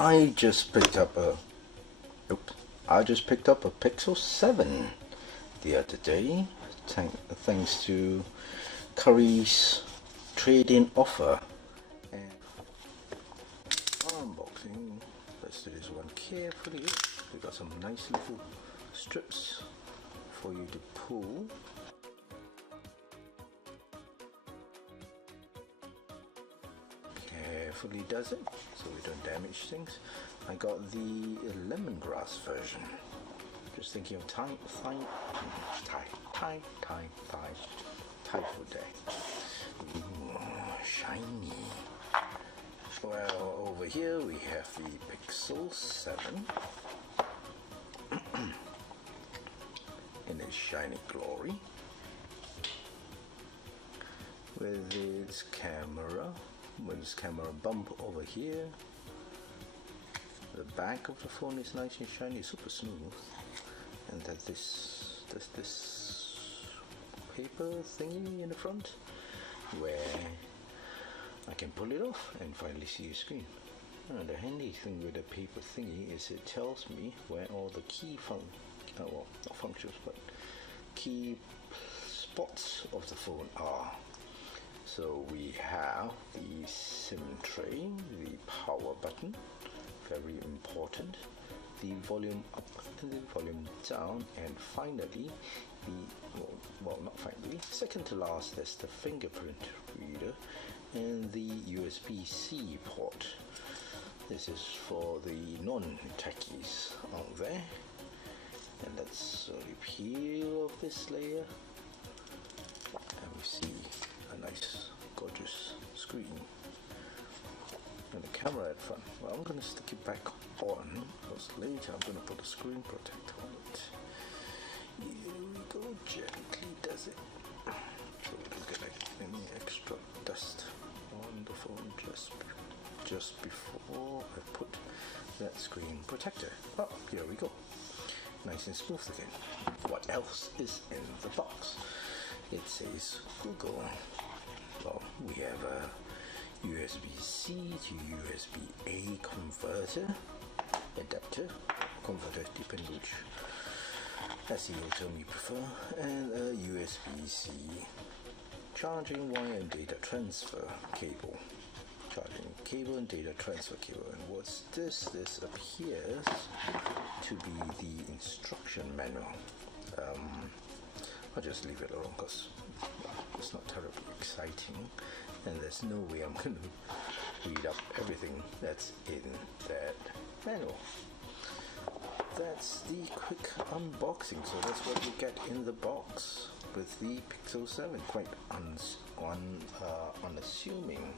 I just picked up a Pixel 7 the other day, thanks to Curry's trade-in offer. And unboxing. Let's do this one carefully. We got some nice little strips for you to pull. Carefully does it so we don't damage things. I got the lemongrass version. Just thinking of Thai food day. Ooh, shiny. Well, over here we have the Pixel 7 in its shiny glory, with its camera bump over here. The back of the phone is nice and shiny, super smooth, and there's this paper thingy in the front where I can pull it off and finally see a screen. And the handy thing with the paper thingy is it tells me where all the key key spots of the phone are. So we have the SIM tray, the power button, very important, the volume up and the volume down, and finally second to last, there's the fingerprint reader and the USB-C port. This is for the non-techies out there. And let's slowly peel off this layer, and we see a nice, gorgeous screen. And the camera at front. Well, I'm going to stick it back on because later I'm going to put a screen protector on it. Here we go, gently does it. So we don't get any extra dust on the phone just before I put that screen protector. Oh, here we go. Nice and smooth again. What else is in the box? It says Google. Well, we have a USB-C to USB-A converter, depending which SEO term you prefer, and a USB-C charging wire and data transfer cable. Charging cable and data transfer cable. And what's this? This appears to be the instruction manual. I'll just leave it alone because it's not terribly exciting, and there's no way I'm going to read up everything that's in that manual. That's the quick unboxing. So that's what you get in the box with the Pixel 7. Quite unassuming.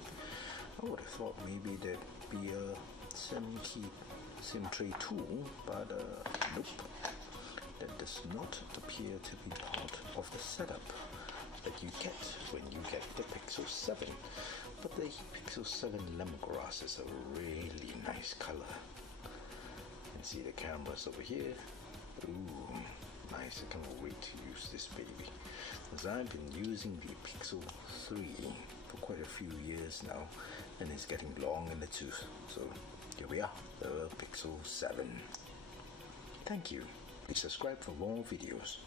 I would have thought maybe there'd be a SIM tray tool, but nope. That does not appear to be part of the setup that you get when you get the Pixel 7. But the Pixel 7 lemongrass is a really nice color. You can see the cameras over here. Ooh, nice. I can't wait to use this baby, because I've been using the Pixel 3 for quite a few years now, and it's getting long in the tooth. So here we are, the Pixel 7. Thank you. Please subscribe for more videos.